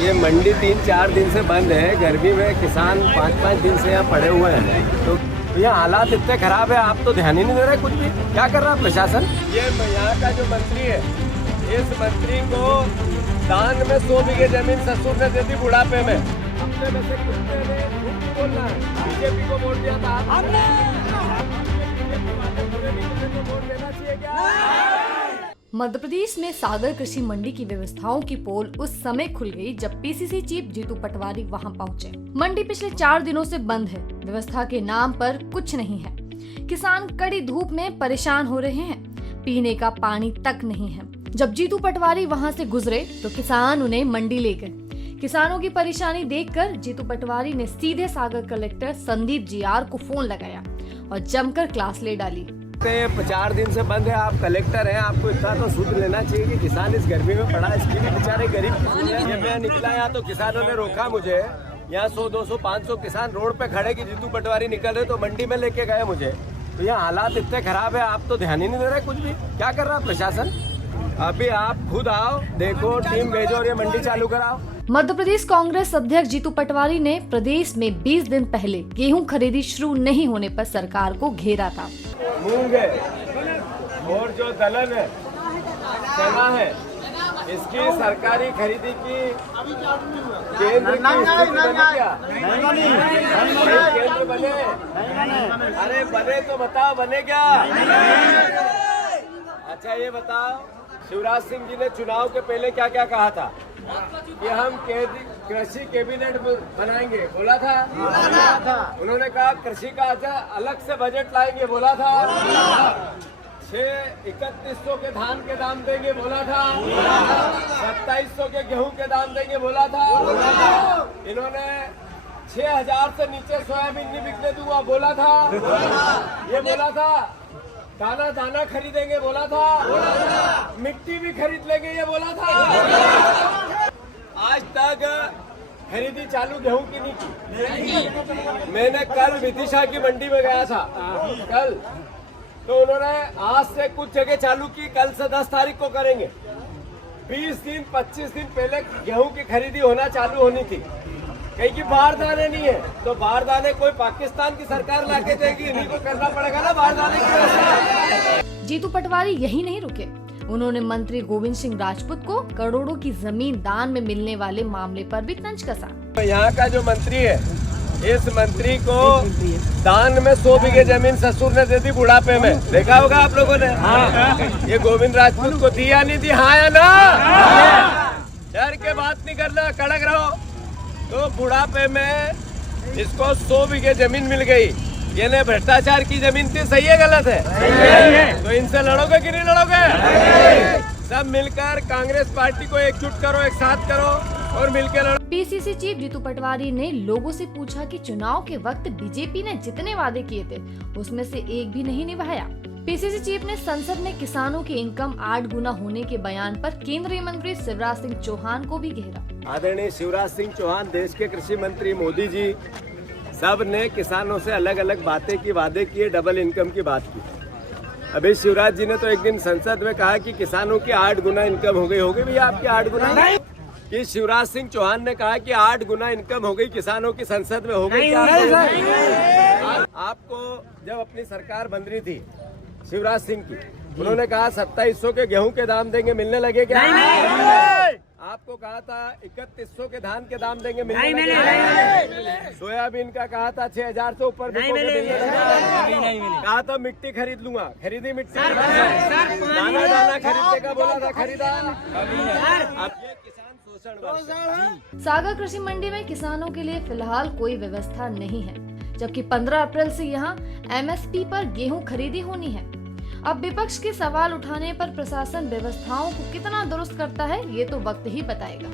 ये मंडी 3-4 दिन से बंद है। गर्मी में किसान 5-5 दिन से यहाँ पड़े हुए हैं। तो यहाँ हालात इतने खराब है, आप तो ध्यान ही नहीं दे रहे कुछ भी। क्या कर रहा है प्रशासन? ये यहाँ का जो मंत्री है, इस मंत्री को दान में 100 बीघे जमीन ससुर ने दे दी बुढ़ापे में। अपने में से कितने ने झूठ बोलना है? बीजेपी को वोट दिया था आपने। वोट देना चाहिए क्या? मध्य प्रदेश में सागर कृषि मंडी की व्यवस्थाओं की पोल उस समय खुल गई जब पीसीसी चीफ जीतू पटवारी वहां पहुंचे। मंडी पिछले 4 दिनों से बंद है। व्यवस्था के नाम पर कुछ नहीं है। किसान कड़ी धूप में परेशान हो रहे हैं। पीने का पानी तक नहीं है। जब जीतू पटवारी वहां से गुजरे तो किसान उन्हें मंडी ले गए। किसानों की परेशानी देखकर जीतू पटवारी ने सीधे सागर कलेक्टर संदीप जीआर को फोन लगाया और जमकर क्लास ले डाली। 4 दिन से बंद है। आप कलेक्टर हैं, आपको इतना तो सूद लेना चाहिए कि किसान इस गर्मी में पड़ा, इसके भी बेचारे गरीब ये मैं निकला यहाँ तो किसानों ने रोका मुझे। यहाँ 100, 200, 500 किसान रोड पे खड़े कि जीतू पटवारी निकल रहे तो मंडी में लेके गए मुझे। तो यहाँ हालात इतने खराब है, आप तो ध्यान ही नहीं दे रहे कुछ भी। क्या कर रहा है प्रशासन? अभी आप खुद आओ, देखो, टीम भेजो और ये मंडी चालू कराओ। मध्य प्रदेश कांग्रेस अध्यक्ष जीतू पटवारी ने प्रदेश में 20 दिन पहले गेहूं खरीदी शुरू नहीं होने पर सरकार को घेरा था। मूंग है और जो दलहन है, चना है, इसकी सरकारी खरीदी की केंद्र की स्थिति बनी क्या? केंद्र बने? अरे बने तो बताओ, बने क्या? अच्छा ये बताओ, शिवराज सिंह जी ने चुनाव के पहले क्या क्या कहा था कि हम कृषि कैबिनेट बनाएंगे, बोला था। उन्होंने कहा कृषि का अलग से बजट लाएंगे, बोला था। 3100 के धान के दाम देंगे, बोला था। 2700 के गेहूं के दाम देंगे, बोला था। इन्होंने 6000 से नीचे सोयाबीन नहीं बिकने दूंगा, बोला था। ये बोला था। दाना दाना खरीदेंगे, बोला था। मिट्टी भी खरीद लेंगे, ये बोला था। आज तक खरीदी चालू गेहूं की नहीं की। मैंने कल विदिशा की मंडी में गया था कल, तो उन्होंने आज से कुछ जगह चालू की, कल से 10 तारीख को करेंगे। 20 दिन 25 दिन पहले गेहूं की खरीदी होना चालू होनी थी। कहीं की बाहर दाने नहीं है तो बाहर दाने कोई पाकिस्तान की सरकार लाके देगी, इन्हीं को करना पड़ेगा ना बाहर दाने की व्यवस्था। जीतू पटवारी यही नहीं रुके। उन्होंने मंत्री गोविंद सिंह राजपूत को करोड़ों की जमीन दान में मिलने वाले मामले पर भी तंज कसा। यहाँ का जो मंत्री है, इस मंत्री को दान में 100 बीघे जमीन ससुर ने दे दी बुढ़ापे में। देखा होगा आप लोगों ने। ये गोविंद राजपूत को दिया नहीं दी, हाँ या ना? डर के बात नहीं करना, कड़क रहो। तो बुढ़ापे में इसको 100 बीघे जमीन मिल गई। ये ने भ्रष्टाचार की जमीन थी, सही है गलत है? सही है। तो इनसे लड़ोगे कि नहीं लड़ोगे? सब मिलकर कांग्रेस पार्टी को एकजुट करो, एक साथ करो और मिलकर लड़ो। पीसीसी चीफ जीतू पटवारी ने लोगों से पूछा कि चुनाव के वक्त बीजेपी ने जितने वादे किए थे उसमें से एक भी नहीं निभाया। पीसीसी चीफ ने संसद में किसानों की इनकम 8 गुना होने के बयान पर केंद्रीय मंत्री शिवराज सिंह चौहान को भी घेरा। आदरणीय शिवराज सिंह चौहान, देश के कृषि मंत्री मोदी जी, सब ने किसानों से अलग अलग बातें की, वादे किए, डबल इनकम की बात की। अभी शिवराज जी ने तो एक दिन संसद में कहा कि किसानों की 8 गुना इनकम हो गई। होगी भैया आपकी 8 गुना? कि शिवराज सिंह चौहान ने कहा कि 8 गुना इनकम हो गई किसानों की, संसद में हो गई? आपको जब अपनी सरकार बन रही थी शिवराज सिंह की, उन्होंने कहा 2700 के गेहूं के दाम देंगे, मिलने लगे क्या? आपको कहा था 3100 के धान के दाम देंगे, मिलने लगे? सोयाबीन का कहा था 6000 से ऊपर मिलने लगे? कहा था मिट्टी खरीद लूंगा, खरीदी मिट्टी? दाना दाना खरीदने का बोला था, खरीदा? अब ये किसान शोषण। सागर कृषि मंडी में किसानों के लिए फिलहाल कोई व्यवस्था नहीं है, जबकि 15 अप्रैल से यहाँ एमएसपी पर गेहूं खरीदी होनी है। अब विपक्ष के सवाल उठाने पर प्रशासन व्यवस्थाओं को कितना दुरुस्त करता है, ये तो वक्त ही बताएगा।